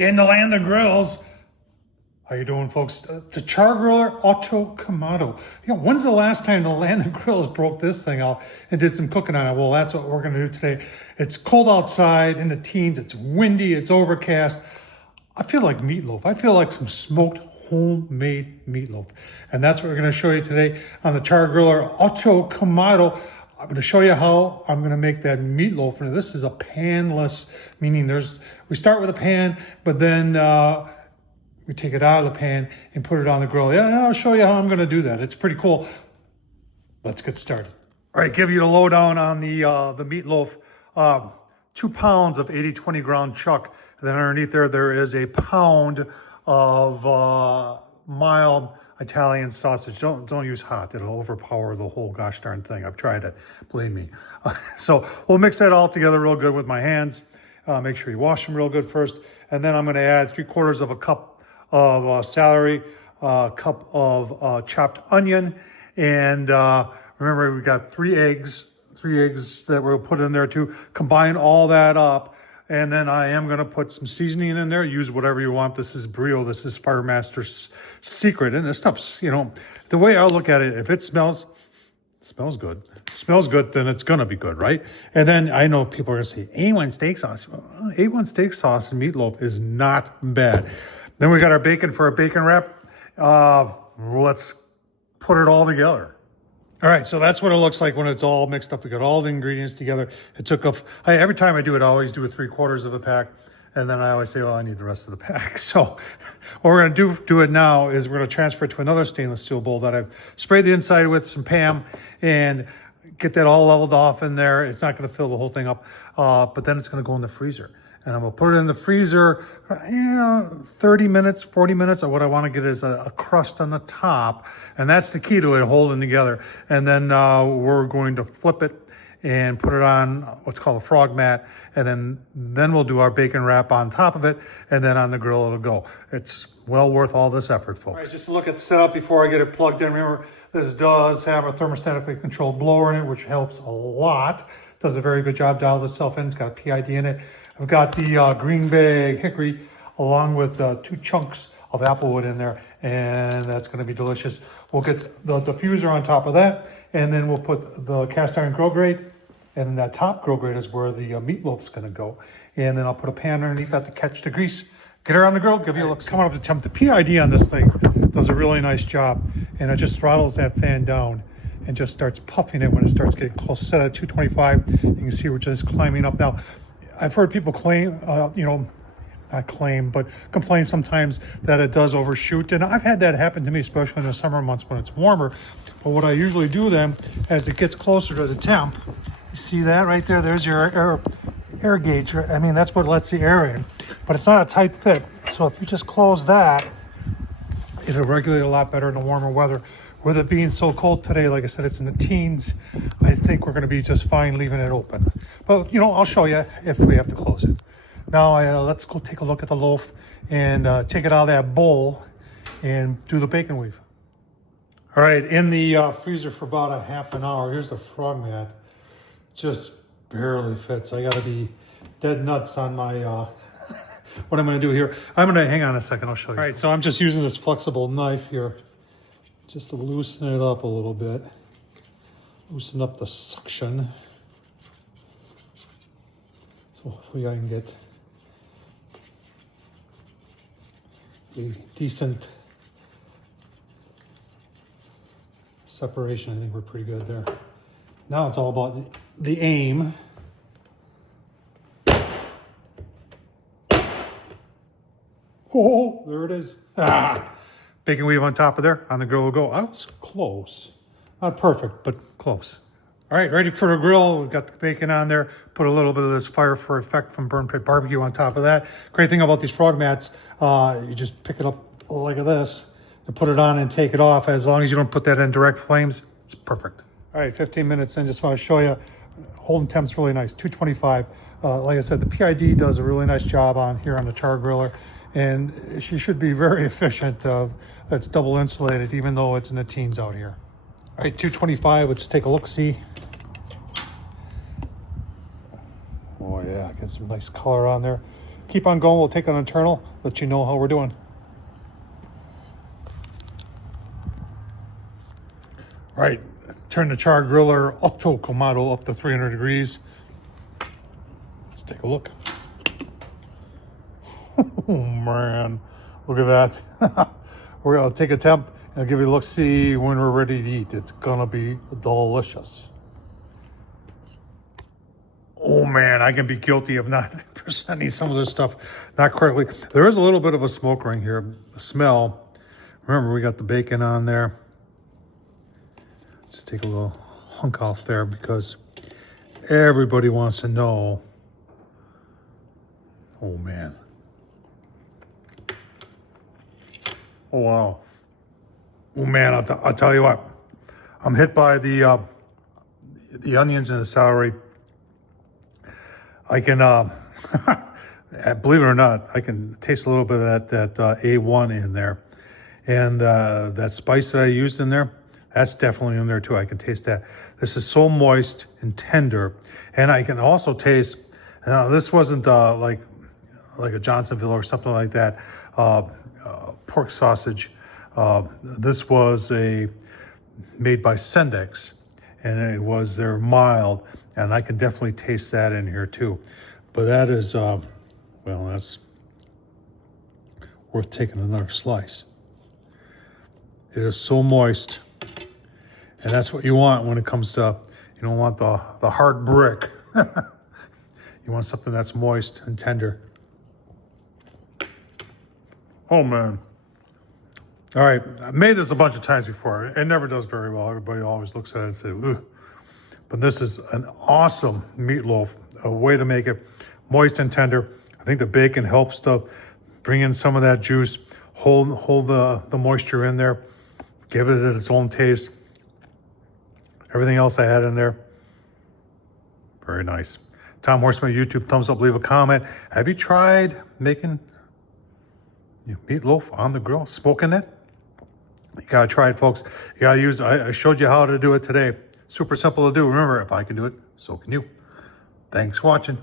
Dan the Land of Grills. How you doing, folks? The Char-Griller Auto-Kamado. You know, when's the last time the Land of Grills broke this thing out and did some cooking on it? Well, that's what we're going to do today. It's cold outside in the teens. It's windy. It's overcast. I feel like meatloaf. I feel like some smoked homemade meatloaf. And that's what we're going to show you today on the Char-Griller Auto-Kamado. I'm going to show you how I'm going to make that meatloaf. And this is a panless, meaning we start with a pan, but then we take it out of the pan and put it on the grill. Yeah, I'll show you how I'm going to do that. It's pretty cool. Let's get started. All right, give you the lowdown on the meatloaf. 2 pounds of 80-20 ground chuck. And then underneath there is a pound of mild Italian sausage. Don't use hot. It'll overpower the whole gosh darn thing. I've tried it. Believe me. So we'll mix that all together real good with my hands. Make sure you wash them real good first. And then I'm going to add 3/4 of a cup of celery, a cup of chopped onion. And remember, we got 3 eggs that we'll put in there too. Combine all that up. And then I am going to put some seasoning in there. Use whatever you want. This is Brio. This is Firemaster's secret. And this stuff's, you know, the way I look at it, if it smells good. Smells good, then it's going to be good, right? And then I know people are going to say, A1 steak sauce. Well, A1 steak sauce and meatloaf is not bad. Then we got our bacon for a bacon wrap. Let's put it all together. All right, so that's what it looks like when it's all mixed up. We got all the ingredients together. It took every time I do it, I always do 3/4 of a pack. And then I always say, oh, I need the rest of the pack. So what we're gonna do it now is we're gonna transfer it to another stainless steel bowl that I've sprayed the inside with some Pam and get that all leveled off in there. It's not gonna fill the whole thing up, but then it's gonna go in the freezer. And I'm gonna put it in the freezer, 30 minutes, 40 minutes. What I wanna get is a crust on the top. And that's the key to it, holding together. And then we're going to flip it and put it on what's called a frog mat. And then we'll do our bacon wrap on top of it. And then on the grill it'll go. It's well worth all this effort, folks. All right, just to look at the setup before I get it plugged in. Remember, this does have a thermostatically controlled blower in it, which helps a lot. Does a very good job, dials itself in. It's got a PID in it. I've got the green bag hickory along with 2 chunks of applewood in there, and that's going to be delicious. We'll get the diffuser on top of that, and then we'll put the cast iron grill grate, and then that top grill grate is where the meatloaf's going to go. And then I'll put a pan underneath that to catch the grease. Get her on the grill, give you a look. Coming up to temp. The PID on this thing does a really nice job, and it just throttles that fan down and just starts puffing it when it starts getting close. Set at 225. You can see we're just climbing up now. I've heard people claim, not claim, but complain sometimes that it does overshoot. And I've had that happen to me, especially in the summer months when it's warmer. But what I usually do then, as it gets closer to the temp, you see that right there? There's your air gauge. I mean, that's what lets the air in. But it's not a tight fit. So if you just close that, it'll regulate a lot better in the warmer weather. With it being so cold today, like I said, it's in the teens, I think we're going to be just fine leaving it open. But, you know, I'll show you if we have to close it. Now, let's go take a look at the loaf and take it out of that bowl and do the bacon weave. All right, in the freezer for about a half an hour. Here's the frog mat. Just barely fits. I got to be dead nuts on my... what I'm going to do here. I'm going to... Hang on a second, I'll show you. All right, so I'm just using this flexible knife here just to loosen it up a little bit. Loosen up the suction. So hopefully I can get a decent separation. I think we're pretty good there. Now it's all about the aim. Oh, there it is. Bacon weave on top of there. On the grill will go. I was close. Not perfect, but close. All right, ready for the grill. We've got the bacon on there. Put a little bit of this Fire for Effect from Burn Pit Barbecue on top of that. Great thing about these frog mats, you just pick it up like this and put it on and take it off. As long as you don't put that in direct flames, it's perfect. All right, 15 minutes in. Just want to show you. Holding temp's really nice, 225. Like I said, the PID does a really nice job on here on the Chargriller. And she should be very efficient. It's double insulated, even though it's in the teens out here. All right, 225, let's take a look-see. Oh yeah, get some nice color on there. keep on going. We'll take an internal, let you know how we're doing. All right, turn the Char-Griller Auto-Kamado up to 300 degrees. Let's take a look. Oh man, look at that. We're gonna take a temp and give you a look, see when we're ready to eat. It's gonna be delicious. Oh man, I can be guilty of not presenting some of this stuff not correctly. There is a little bit of a smoke ring here, a smell. Remember, we got the bacon on there. Just take a little hunk off there because everybody wants to know. Oh man. Oh wow. Oh man, I'll tell you what. I'm hit by the onions and the celery. I can, believe it or not, I can taste a little bit of that A1 in there. And that spice that I used in there, that's definitely in there too. I can taste that. This is so moist and tender. And I can also taste, this wasn't like a Johnsonville or something like that, pork sausage. This was made by Sendex, and they're mild, and I can definitely taste that in here too. But that is, well, that's worth taking another slice. It is so moist, and that's what you want when it comes to, you don't want the hard brick. You want something that's moist and tender. Oh man. All right, I made this a bunch of times before. It never does very well. Everybody always looks at it and says, "Ugh." But this is an awesome meatloaf, a way to make it moist and tender. I think the bacon helps to bring in some of that juice, hold the moisture in there, give it its own taste. Everything else I had in there, very nice. Tom Horsman, YouTube, thumbs up, leave a comment. Have you tried making meatloaf on the grill, smoking it? You gotta try it, folks. You gotta use, I showed you how to do it today. Super simple to do. Remember, if I can do it, so can you. Thanks for watching.